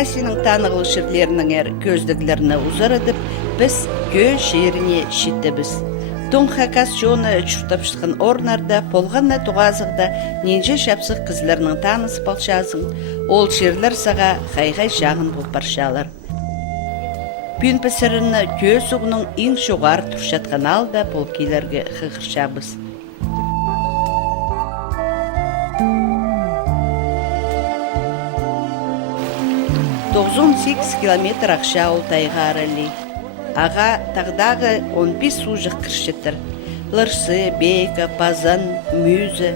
Хакасияның танығыл шерлерінің әр көздіклеріні ұзар едіп, біз кө шеріне шеттібіз. Тон Хакас жоны чұртап шыққан орнарда, полғанна туғазығда ненже шапсық кізлерінің таныс балшазың, ол шерлер саға қайғай жағын бұл паршалар. Пүйін пісіріні кө сұғының ең жоғар тұршатқан алда полкейлерге қығыршабыз. 98 километр ақша ол тайға арали. Аға тағдағы 15 сужық кіршеттір. Лырсы, бейка, пазан, мүйзі.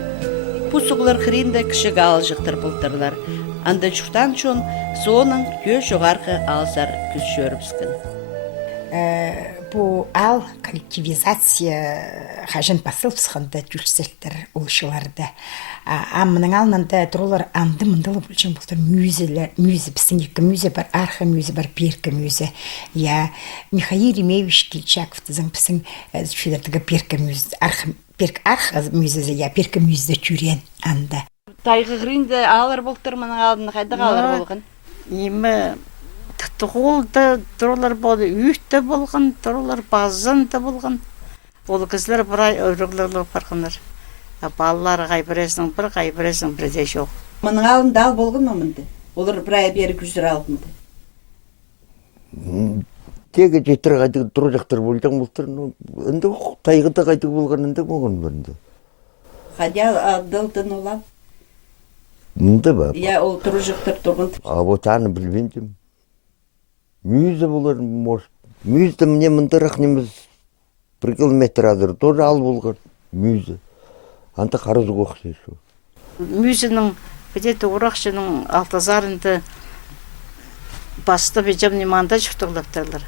Пұсығылар қырында кішік алжықтыр бұлтырлар. Анда чуқтан чон соның кө жоғарғы алзар күз жөріпскін. Bu al коллективизация хажын посыл всханда жүрселтер улшыларды. Амның алнанда тұрулар анды мындылы бүлшін бұлтыр мүйзі, біздің екі мүйзі бар, арха мүйзі бар, беркі мүйзі. Я Михаил Ремевич Кильчаков тізің біздің жүлердігі беркі мүйзі, арха мүйзі, я беркі мүйзі түрен анда. Тайғы ғырында алыр болтыр мұның алдын қайдық алыр болған? Емі тұғылды тұрулар болды, үйтті болған, тұрулар базында болған. Ол кізлер бір ай өріглерлі парқыныр. Балалар ғайбіресінің бір, ғайбіресінің бірде жоқ. Мұның алдында ал болған мамынды? Олар бір ай бері күздір алдынды? Теге жетір қайдығы тұру жақтыр болдың болтыр. Үнді тайғыда қайдығы болған үнді болған бірінде. Қадя алдылдың олам? Мұнды ба? Я ол тұру жақтыр тұрғын. Вот аны білбендім. Мүйізі болар, может. Мүйізді мне мұндарақ неміз 1 километр азыр, тоже ал болған мүйізі. Анта қарызы қоқсайшы. Мүйізінің, бедеті орақшының алтазарынды басты бежем неманда жүқтіғылаптарлар.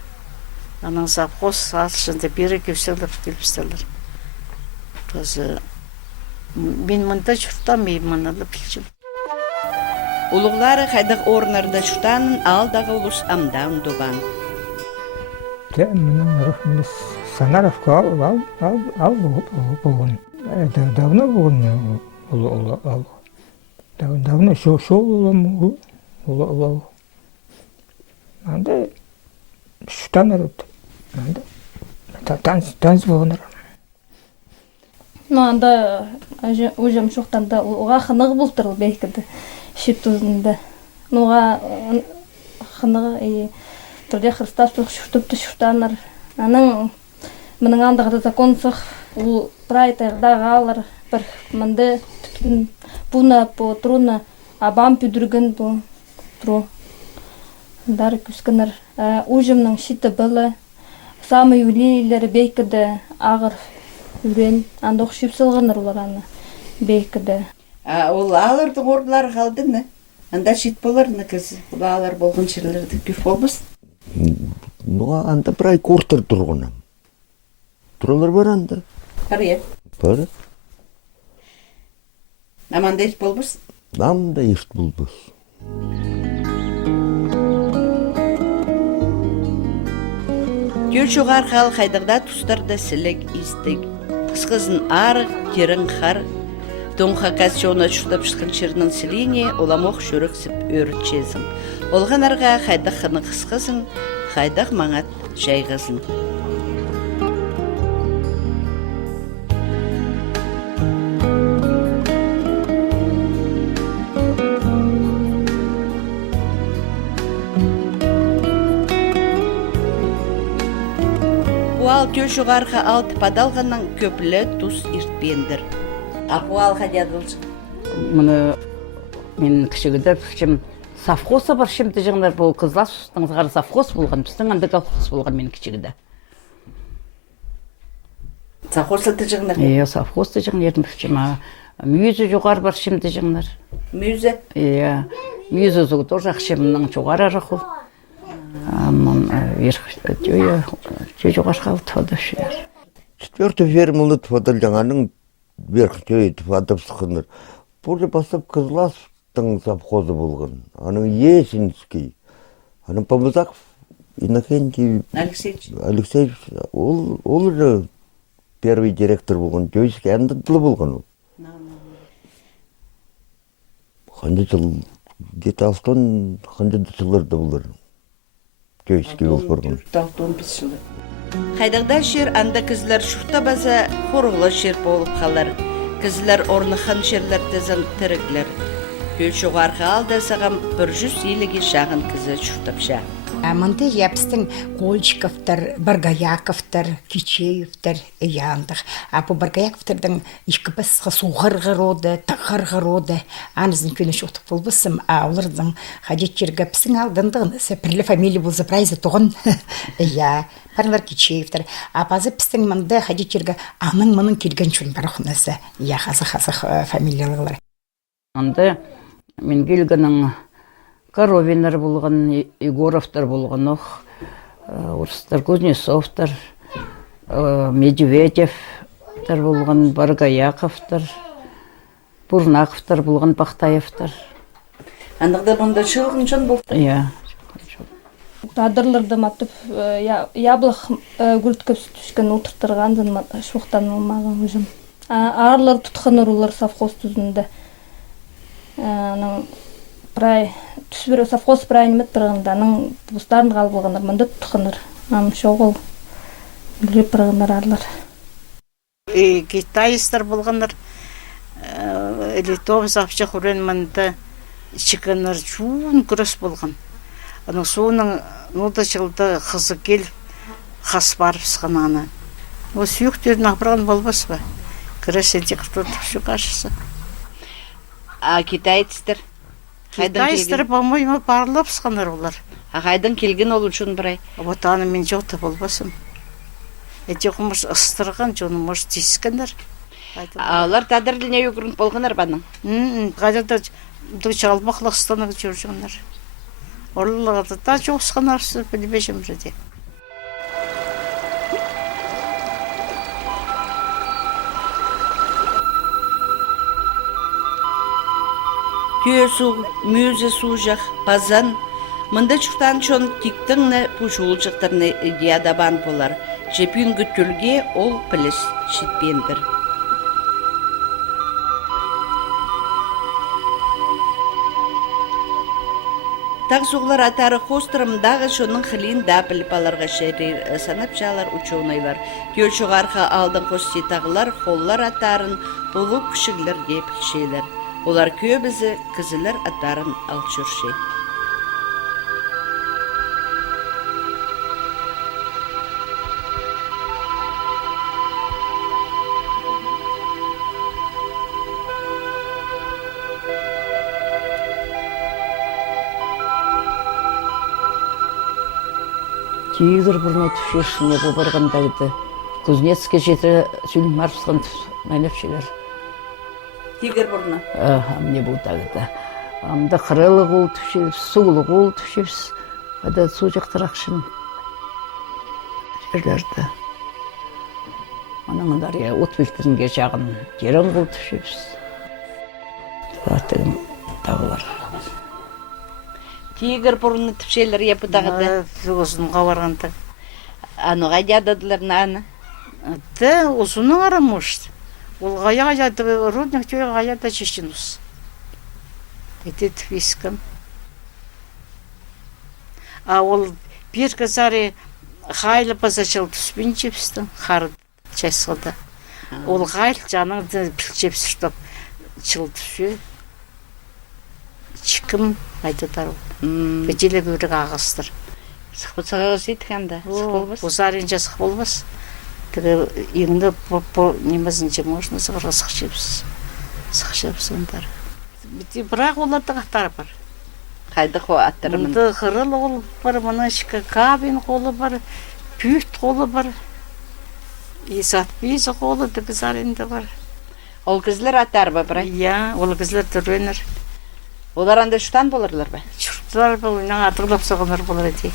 Аның запқос алшынды бері кевселіп келіпстерлер. Мен мұнда жүқтам, мен мұналы білчім. Улуғлары қайдық орынарда шутанын алдағы ұлыс амдан дұған. Менің рухымыз Санаровқа ал болған. Давно болған ал. Давно шоу олам ал. Анда шутанар өтті. Таныс болғанар. Анда өжем шоқтанда оға қынығы болтыр бәйкіді. Шептузында. Нуға қынығы тұрде Христавшылық шүртіпті шүртаныр. Аның мұның андағыда законсық ол прайтардағы алыр бір мұнды бұна по труна абам пүдіргін бұл тұру. Дары күскінір. Ұжымның шиті білі. Самы үлелері бәйкіді ағыр үрен. Андық шүпсілғыныр олар аны бәйкіді. Ол алырдың ордылары қалдыны? Анда шит боларыны кіз? Ол алыр болған жерлерді күф болбыз? Анда бір ай кортыр тұрғынам. Тұралар бар анда? Бар е? Бар. Аманда еш болбыз? Аманда еш болбыз. Көл жоғар қал қайдығда тұстарда сілік истік. Қысқызын арық, керін қар. Тон Хакас жоны чұртап шыққан чернын сіліне оламоқ шөріксіп өрітчезін. Олған арға қайдық қыны қысқызын, қайдық маңат жайғызын. Уал көл жоғарға алты падалғанның көпілі тұс иртпендір. Апуал қадядылшы? Мұны мен кішігіді шым совхозы бар шымды жыңдар бұл қызлас ұстыңызғары совхоз болған, біздің анда колхоз болған мен кішігіді. Совхозлы жыңдар? Совхозды жыңдар ердің шым. Мүйізі жоғар бар шымды жыңдар. Мүйізі? Мүйізі зұғы тоже ақшымның жоғар арақыл. Жоғар қалды тоды шүйер. 4 фермалы тфадал жаңаның верхтей тфадап сықыныр. Бұл бастап Кызласовтың совхозы болған. Аның Есинский, аның Помазаков, Иннокентий Алексеевич, ол же первый директор болған, Жойский әндідлі болған ол. Қанды жыл где-то 6 жылдарда булар. Көйске болып барған. 4-15 жылы. Хайдағда шер анда кізлер шуқта база қорғылы шер болып қалар. Кізлер орныхан шерлерді зың тіріклер. Көл жоғарғы алда сағам 100 еліге шағын кізі шуқтапша. Мында япстың Кольчиковтар, Баргаяковтар, Кичеевтар яндық. Бу Баргаяковтардың ишкіпісі суғырғы роды, тағырғы роды. Анызын көні шоқтық болбысым, олардың хадетчергі пісің алдындығын, пірлі фамилия болзы прайзы тұғын. Парнар Кичеевтар. Базы пістің мында хадетчергі аның-мұның келген чүн барықынасы. Қазық фамилиялығылар. Анда мен келгенің Коровинер болған, Егоровтар болған оқ, орыстар, Кузнецовтар, Медведевтар болған, Баргаяковтар, Бурнаковтар болған, Бақтаевтар. Андықда бұнда шығын жон болды? Иә. Адырларды матып, яблық гүрткіп түшкен отырттырғандын шуқтан олмаған ұжым. Арлар тұтқаныр олар совхоз түзінде. Прай түсбір совхоз прайнымет бірғынданың бұстарын қалбылғандар, мұнда тұтқаныр. Шоғыл біліп бірғындар арлар. Китайстар болғандар, литов запчы құрен мұнда шықанар чуын күрес болған. Соның нұлда жылда қызы кел қас барып сығананы. Сүйіктерін ақпырған болбас ба? Күресенде қыртыртып шу қашысы. Китайцтар? Китайстар болмайма барлап сығанар олар. Қайдан келген ол үшін бірай? Отаны мен жоқты болбасым. Құмыш ыстырған, жоны мұш тескендер. Олар тадырдыліне өгірін болғанар баның? Қайдада жалмақлық ұстанығы жүргендер. Оларды да жоқ сығанарсы білбешім жүрде. Түйесу, мүйізі сужақ, базан, мұнда чүқтан чон тіктіңні пұшуыл жықтырны идеядабан болар. Жепін күттілге ол піліс шетпендір. Тақ соғылар атары қостырымдағы шоның қылын да біліп аларға шәрер санап жалар учуынайлар. Түйел жоғарғы алдын қосси тағылар, қоллар атарын болып күшігілер деп кішелер. Олар көбізі кізілер аттарын алт жүрші. Түйгір бұрны түшершіне бұл барғандағыды. Кузнецке жеті сүлім марпсқан мәнепшелер. Тигр бұрны? Мне бұл тағыда. Амда қырылы қол түшеріс, суылы қол түшеріс. Қада су жақтырақшын жерлерді. Анаңындар от білтірінге жағын жерін қол түшеріс. Тағылар. Тигр бұрны түпшелер епі тағыды? Ұзынға барғанда. Ануға дядадылар наны? Ұзының арамышты. Ол ғая ғаяды, родник түйе ғаяды жешінус. Эти твискам. Ол бір қызары ғайлы базачыл түспен жепсті, қары чайсылды. Ол ғайл жаныңды бір жепсіштіп чыл түсе. Чикім айтыдар ол. Бәтелі көрік ағыстыр. Сықпыцаға өсейдікенді? Ұзарын жасық болмас. Еңді немезінше можна сығырға сық жепсіңдер. Бірақ оларды қақтары бар. Қайды қо аттырымын? Мұнды қырыл қолы бар, мұны ішкі кабин қолы бар, пүйт қолы бар, есат бейзі қолы дұғызарында бар. Ол кізлер аттар ба бірай? Иә, ол кізлер түренір. Олар анда шүтан болырлар ба? Шүттілер бұл, үйнен атығылап соғыныр болыр әдей.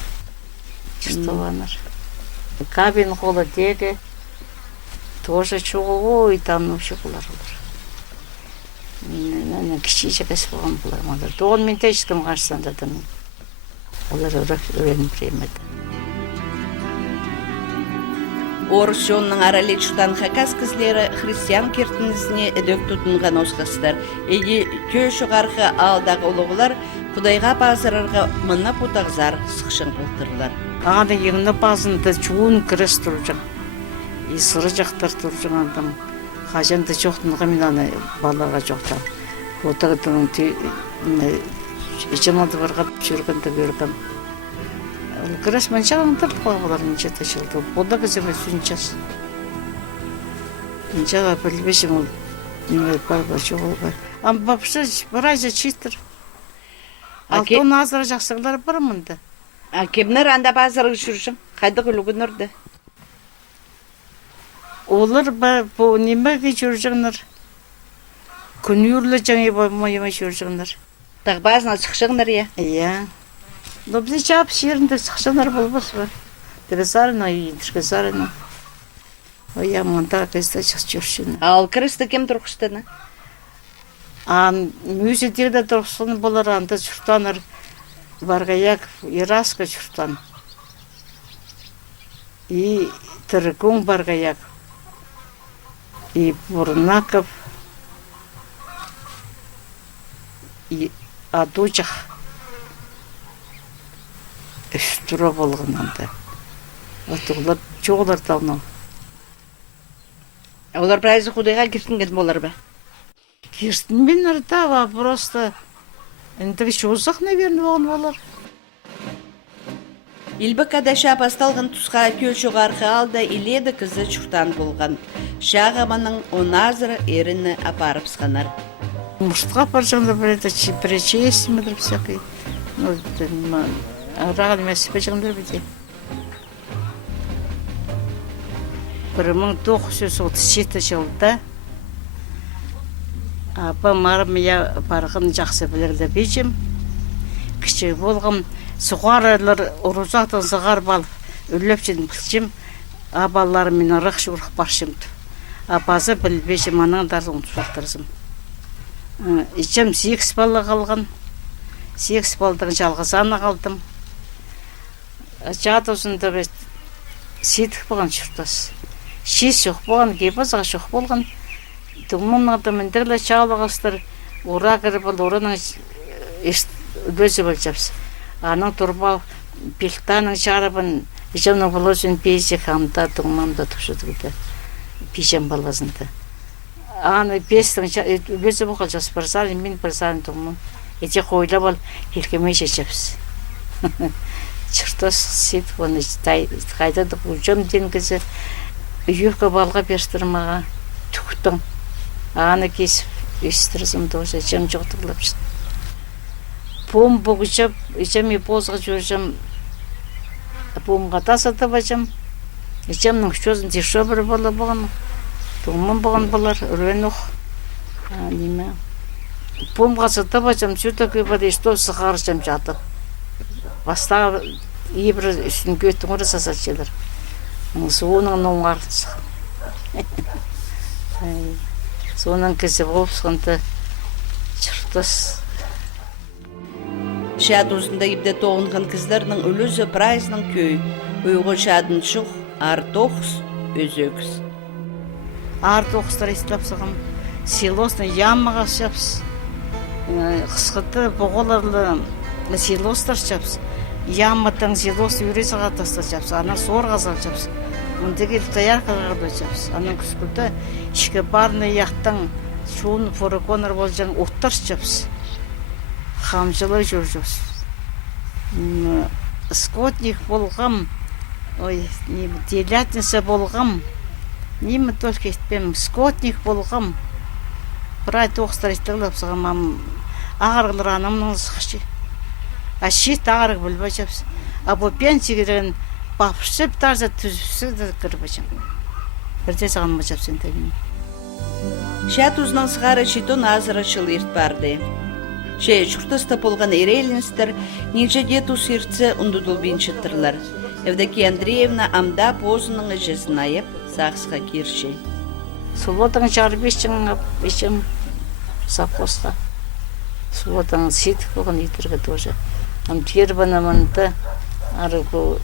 Шүттіланыр. Кабин қолы деге, тоже чоғы ой, там шықылар олар. Кіші жекес болған болар. Доғын мен тәшкім қарсанда да мен. Олар өреніп премеді. Орыс жонның арали чуктан хакас кызлері христиан кертінізіне өдөк тұтынған осқастар. Эги кө шуғарғы алдағы олығылар Құдайға базырарға мұнна путағзар сықшын құлтырлар. Ағады еңні базында чуын кіріс тұржың. Сыры жақтар тұржың андым. Қажанды жоқтынға мен аны балаға жоқтам. Отағыдың ичемалды барға жүргенді көргім. Кіріс мен жағыңдар қоғыларын жеті жылды. Ода кізіме сүнчас. Жаға білбешім ол неме бар жоғыл бар. Ам бапшы бір айжа читір. Алтон азыра жақсығылар бар мұнда. Кемнер анда базырғы жүршің? Қайды күлігін ұрды? Олар бұл немеге жүржіңдер. Күн үйірлі жаңы болмайыма жүржіңдер. Тағы базына шықшыңдар, е? Иә. Но бізде жап жерінде шықшыңдар болбас бар. Дірізарына, едіргізарына. Оя, мұнда кезді шық жүршін. Ал кірісті кем тұрғыштыны? Мюзидерде тұрғысын болар, анда жүртаныр. Барғаяк, Ираска жүртан. И Тыргун барғаяк. И Бурнаков. И Адучах. Үстіра болған анда. Олар жоғылар дауна. Олар бірайзы Құдайға кертінген болар ба? Кертін мен ұрда, просто... Енді шозақ, наверное, оған болар. Илбікада шап асталған тұсқа көл жоғарғы алда иледі кізі чұртан болған. Шағаманың оназыры еріні апарып сқанар. Мұштыға паржаңда біреді, причестімедір всякий. Раған мәсіпе жаңдар біде. 1937 жылда апам я барғын жақсы білерді бейжім. Кіші болғым сұғарылар ұрузақтың зығар балып, үллепшін білчім. Балаларым мен ұрық жүрік баршымды. Базы білбейшім анаңдардың ұтсақтырзым. Ичем 8 балы қалған. 8 балдың жалғызаны қалдым. Жады ұзында бәт сетік болған жүртас. Шес жоқ болған, кебазға жоқ болған. Думымнады міндірлі чалығыстыр. Ура кіріп ол ұрының өзі бол жапсы. Аның тұрбал пилтаның жарыбын ижамның болусын бейзі қамда думымда тұқшыды күді. Пижам балғазынды. Аны бестің өзі бұқыл жас бір зарын, мен бір зарын думым. Ете қойла бол келкемей жапсы. Чыртас сет оны қайдады ұжам денгізі. Үйікі балға берістірмаға түктің. Аны кесіп, өстірізімді өз жем жоқтығылапшын. Пом бұғычап, жеме бозға жүржем, помға тасады бачам. Жемнің шөзін дешо бір бала бұған. Тұғымын бұған болар, үрен ұқ. Помға сады бачам, сүті көбірі ештов сықар жем жатып. Бастағы ебір үстін көттің ұры сасатшылар. Суының оңғарды сық. Соның кізі болып сұғынды чыртыс. Шад ұзында ебде тоғынған кізлерінің үлізі прайзының көй. Үйгі шадын шық, ар тоқыс, өз өкіз. Ар тоқыстар естіліп сұғым. Селосны ямаға шапс. Қысқыты бұғыларлы селостар шапс. Ямматтың селосы үресі қатастар шапс. Ана сор қазал шапс. Мұндегі таяр қалғарды шапс. Аның күскілді ішкі барны яқтың шуын фореконыр болжан ұттар шапс. Қамшылы жүр жапс. Скотник болғам, делятница болғам. Немі только етпем, скотник болғам. Бір ай тоқыстар естіғіліп сұғам, ағарғылыр анамның сұқшы. Шет ағарғы білбай жапс. Бұл пенсигерін бапшып тарза түзіпсі де кіріп жам. Бірде саған ма жапсын тәгін. Шат ұзынан сығары шетон азыры шыл ерт барды. Шей чұртысты болған ереліністір, нелже дету сиртсі ұндудыл беншіттірлер. Евдокия Андреевна амда позының жесын айып, сақсыға кершей. Сулотың жарып ешім сапқосқа. Сулотың сетік болған етіргі тоже. Пербанамында арығы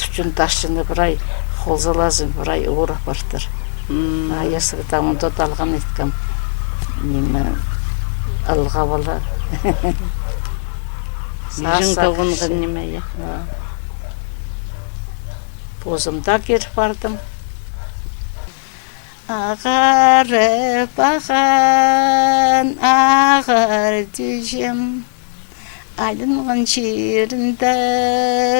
түчін ташчыны бір ай холзалазым рай урах бартыр. Ясыгы тамын тот алған еткам. Неме алға бала. Нежің тоғынған неме, я? Бозымда керіп бардым. Ағарып аған ағар дүжем, айлынған жерінде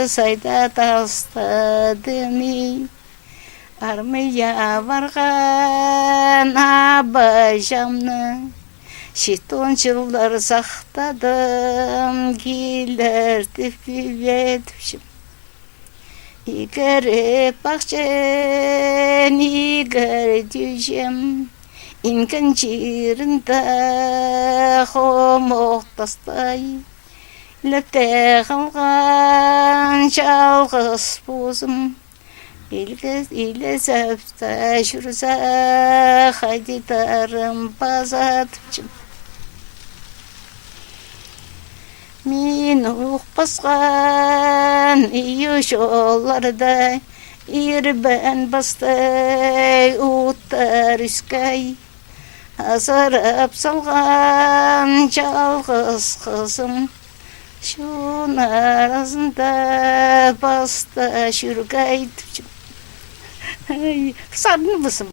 сайда тастадым. Армия барған абайжамны, шетон жылдар сақтадым, келер деп бебедіпшім. Игорь бақшен, Игорь дүжем, инген жерінде қомық тастай, лепте қалған жалғыз бозым. Илезәпті жүрзә қайдитарым базатыпчым. Мен ұқпасқан үйі жолларда, ирбән бастай ұттар үскай. Азарап салған жалғыз қызым, шун арасында баста жүргәйтіпчім. Садын бұсым.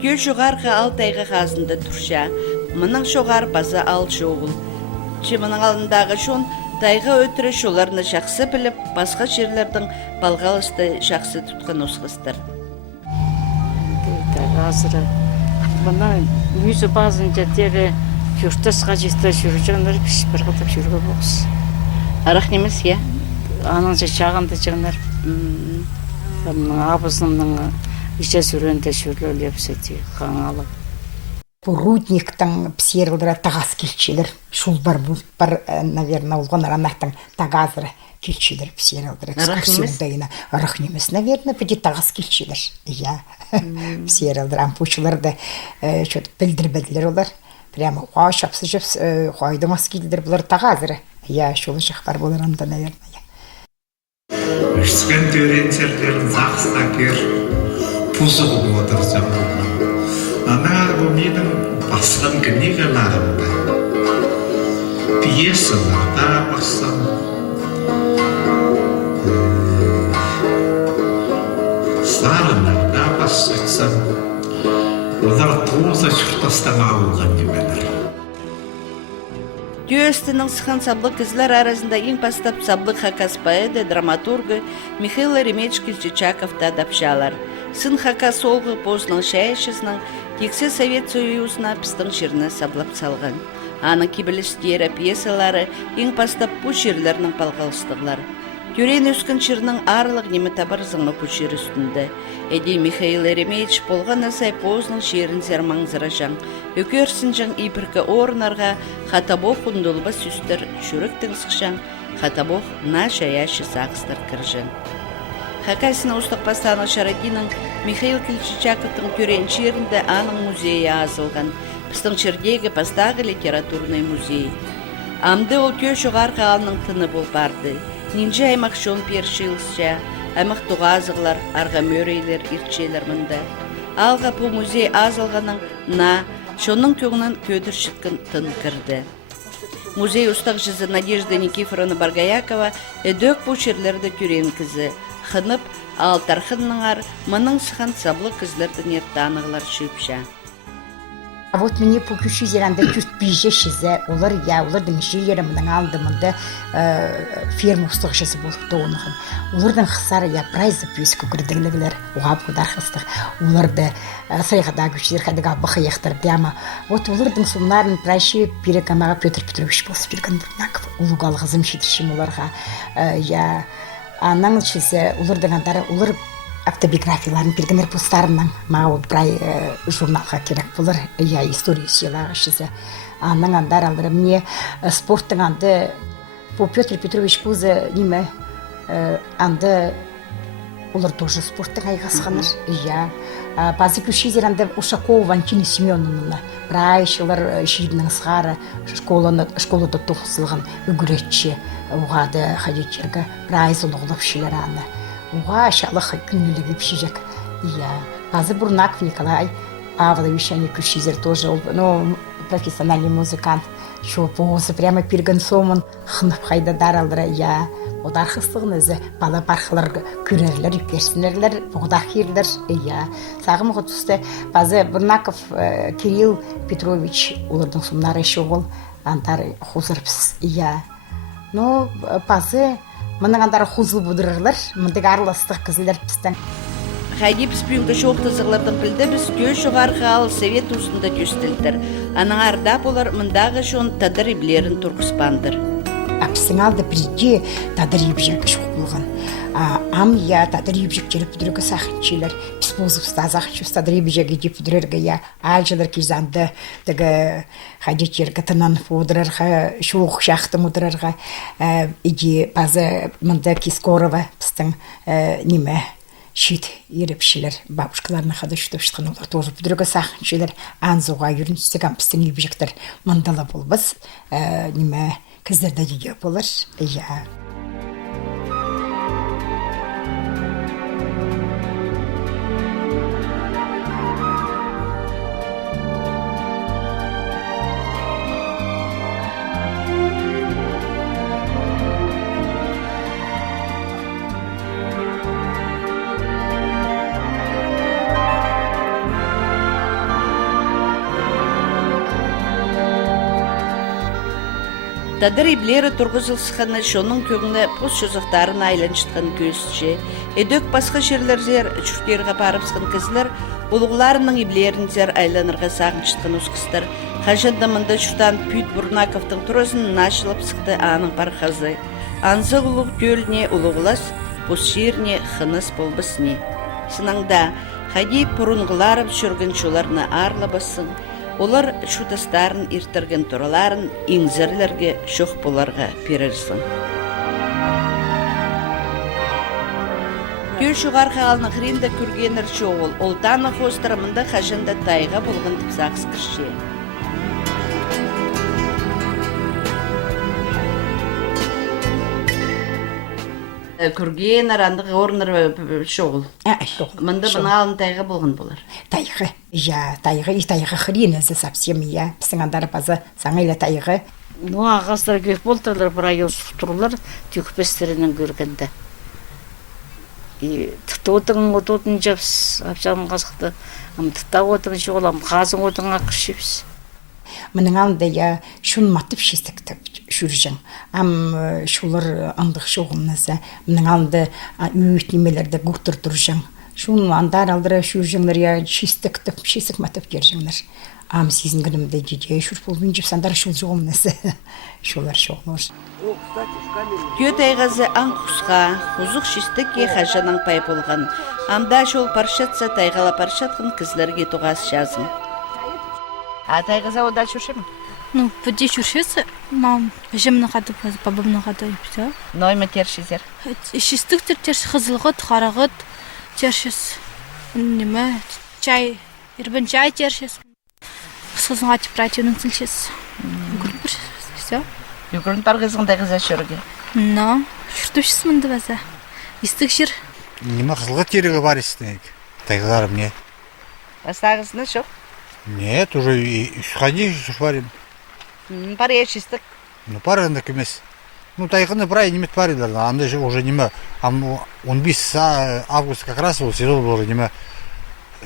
Көл жоғарғы алтайғы қазында тұрша, мұның жоғар база ал жоғыл. Чымының алындағы шон тайға өтірі шоларыны жақсы біліп, басқа жерлердің балғалысты жақсы тұтқан осқыстыр. Азыры, бұна үйзі базынca тегі күртіс қажетті жүргенлер бір қылтып жүрге боқыз. Арақ немес, я? Аныңша жағынды жаңар. Абызымның іште сүренде сүрлөлеп сәті қаңалы. Рудниктың псерілдері тағас келчелер. Шул бар, наверное, олған аранақтың тағазыры келчелер псерілдері. Экскурсиондайына. Арық немес, наверное, пәде тағас келчелер. Я, псерілдері, ампучыларды білдір-білділер олар. Прямо қуа шапсы жөпс, қуайдың аскелдер бұлар тағазыры. Я, шолы шақпар болар анда, наверное. Үскен төренсерлерін зақсына кер, пұзы құлып отырсам. Ана bu benim basqın knjigalarımda. Pjesalarda baksam. Sarılarda bassam. Onlar toza çıktastan alған неменер. Түйестінің сыхан саблы кізлер арасында ең бастап саблы хакас поэді, драматургы Михаил Ремеч Кильчичаковта дапшалар. Сын хакас олғы позның шәйшісінің Тексе Совет Союзына пістің жеріне саблап салған. Аның кебілістері, пьесалары ең бастап бұл жерлерінің балғалыстығылар. Түрен өскен жерінің арлық немі табар зыңы бұл жер үстінде. Әдей Михаил Еремеевич болған асай позның жерін зермаңзыра жаң. Өкерсін жаң ипіркі орнарға қатабоқ ұндылба сүстір жүріктің сықшаң, қатабоқ на жаяшы сағыстыр кіржің. Хакасина Устықпастаны Шарадиның Михаил Кильчичаковтың түрен жерінде аның музейі азылған. Пістің жердегі бастағы литературный музей. Амды ол кө жоғарғы алының тыны бол барды. Нинже аймақ жон першілісше, аймақ туғазығылар, арға мөрейлер, иртшейлер мұнда. Алға бұл музей азылғаның на, шоның көңінен көдір шыткын тын кірді. Музей ұстақ жызы Надежда Никифоровна Баргаякова өдөк бұл жерлерді түрен кізі. Хынып, ал тархынныңар, мұның сыхан саблы кізлердің ертанығылар шөпші. А вот мне по күші зеранда күрт бейже шізі, олардың жерлері мұның алдымында ферма ұстық жызы болықты оныған. Олардың қысары прайзы пөсі көкірдігілігілер, оғап көдар қыстық. Оларды сайғада күшілер қадыға бұқы ектір дәмі. Вот олардың сұмларын прайшы перекамаға Петр Петрович болсы берген бұрнаков. Олуғалы қызым шетішім оларға. Анан чисе улырдың андары улыр автобиографияларын бергенер постарынан мага брай журналга керек булар я история сыйлагы чисе анан андар алыр мне спорттың анды по Петр Петрович Пузы неме анды олар тоже спорттың айғасқаныр. Я базы күшізер анда Ушакова Валентина Семеновна прайшылар шидінің сғары школада тоқсылған үгіретші оғады қадеттерге прайз олығылып шилер аны. Оға шалық күнілігі пішежек. Я базы Бурнаков Николай Павлович, они күшізер тоже, профессиональный музыкант. Şu boğazı prямо перген сомын хынып қайда даралдыра, я одар қыстығын өзі бала барқылар көрерлер, үперсінерлер, боғдар херлер, я сағым ғытысты базы Бурнаков Кирилл Петрович олардың сумнары шоғыл антар хузырпс, я. Но базы мұның андары хузыл бұдырырлар, мұндық арыластық кізілер пістен. Хайди біз бүгінгі жоқтызығылардың білді біз көз жоғарғы ал совет ұсында төстілдір. Аның ардап олар мұндағы жон тадыр иблерін тұрғыспандыр. Апсың алды бірге тадыр ебжек жоқ болған. Ам я тадыр ебжек желіп бүдірігі сақынчилер. Біз бозып стазақынчыз тадыр ебжек едеп бүдірерге я алжылар кезанды дігі қадетергі тынан фудырарға, шоқ шақты мұдырарға. Иде базы мұнда Кискорова біздің неме шит ерепшілер, бабушкаларына қады шүтіп шытқан олар тоже бүдірігі сақыншылар анзуға үйріністеген пістің ебжектер мұндалы болбыз, неме кіздерді деге болыр, я. Тадыр иблері тұрғызылсықаны шоның көгіні пос жозықтарын айланшытқан көзше, эдөк басқа жерлердер чүртерға барыпсқан кізлер, ұлғыларының иблеріндер айланырға сағыншытқан ұсқыстыр. Қажандамында чүртан Пүйт Бурнаковтың тұрызын нашылып сықты аның парқазы. Анзы ұлық көліне ұлығылас, бұс жеріне қыныс болбысыне. Сынаңда, қади пұрынғыларып жүрген шоларына арлы бассын, олар шутастарын иртірген тұраларын еңзірлерге шоқ боларға перерсін. Көл шуғарға алны қырында күргенір шоғыл, олтаны қостырымында қажында тайға болған тіпсақс кірше. Күрген арандығы орыныр шоғыл. Мында бұны алын тайға болған болар. Тайғы, я, тайғы қырын өзі сапсем, я. Пісің андары базы саңайлы тайғы. Ну, ағаздар көк болтырлар, бір айыл сұқтырулар, түйкіпестерінен көргенді. Тұқты отын жапс, апшағым қазықты. Тұтта отын жоғылам, қазың отын ақыр шепс. Мұның алында я шын матып шестіктіп жүржің. Ам шулар андық шоғымназы. Мұның алында үйт немелерді ғұқтыр тұржың. Шын андар алдыра жүржіңлер я шестіктіп, шестік матып кержіңлер. Ам сезін күнімді деде шүр болбын жеп сандар шул жоғымназы. Шулар шоғылыр. Көт айғазы аң құсқа, ұзық шестікке қажаның пай болған. Амда шол паршатса тайғала паршатқын кізлерге тұғас жазым. А тайғаза ода шүршем? Ну, воде шүршесі, мам, жемні қады, бабымны қады, все. Нойма тершезер? Шестіктер терш, қызылғыт, қарағыт тершес. Неме, чай, ербін чай тершес. Қысқызынға тепративның тілшес. Үгірін бір, все. Үгірін парғызғын тайғаза шүрге? No, шүртушіс мұнды бәзі. Истік жер. Неме қызылғыт терігі бар істің, тайғызарым не? Астағызыны шоқ? Нет, уже сходи, шварим. Пар я чистик. Ну, пар анда кемес. Ну, тайғыны брай немет парилар, анда же уже неме, 15 август как раз был сезон был неме.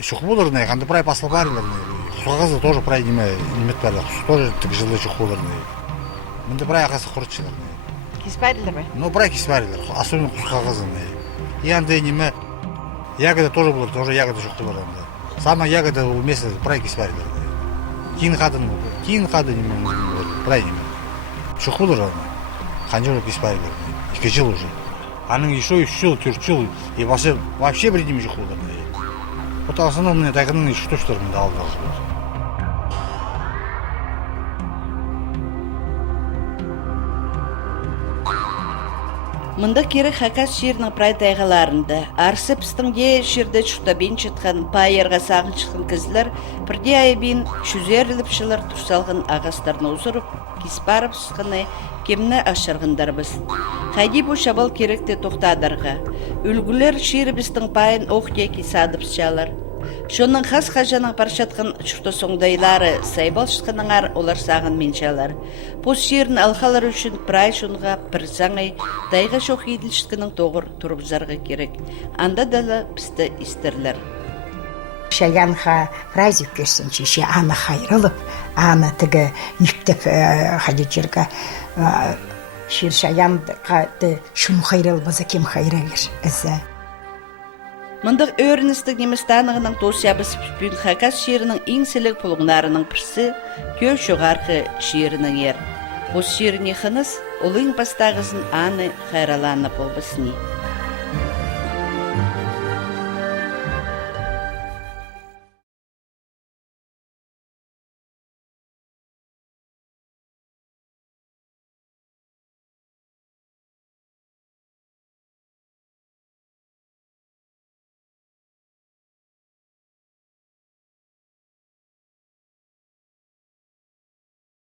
Шух булырный, анда брай пасыл парилар. Суғазы тоже брай немет парилар. Тоже так жылы шух булырный. Мында брай ағасы құртшылар. Кис парилар бай? Ну, брай кис парилар, особенно суғазы. И анда неме, ягода тоже булыр, тоже ягода шухты бар анда. Сама ягода у месяца прайки сварили. Кин хады неме, прай неме. Шухудыр ана. Ханжурок испарили. 2 жыл уже. Аның еще 3 жыл, 4 жыл. И вообще бір неме шухудыр. Вот основные тайғының штуштарымды алды. Мында кері хакас шерінің прайтайғаларында, арсы пістің де шерді чүқтабен чытқан, пайырға сағын шыққан кізлер, бірде айбен шүзерліліп шылар тұрсалғын ағастарына ұзырып, кеспарып сұққаны кемні ашырғындар біз. Қайди бұл шабал керекте тоқтадырға. Үлгілер шері біздің пайын оқты кесадып шалар. Шоның қас қажаның паршатқын шұрты соңдайлары, сайбал шыққаныңар олар сағын меншалар. Пос шерін алқалар үшін прай шонға бір заңай дайға шоқ еділшіткінің тоғыр тұрып зарға керек. Анда дала бізді істерлер. Шаянға праздник көрсінші, ше аны хайрылып, аны тігі үктіп қадеттерге шер шаянға шуну хайрылып, база кем хайравер әзі. Мындық өріністік немістанығының тосябыс бүн хакас шерінің еңселік пұлғынарының пірсі кө жоғарғы шерінің ер. Бұл шеріне қыныз, олың бастағызын аны хайраланы болбысыны.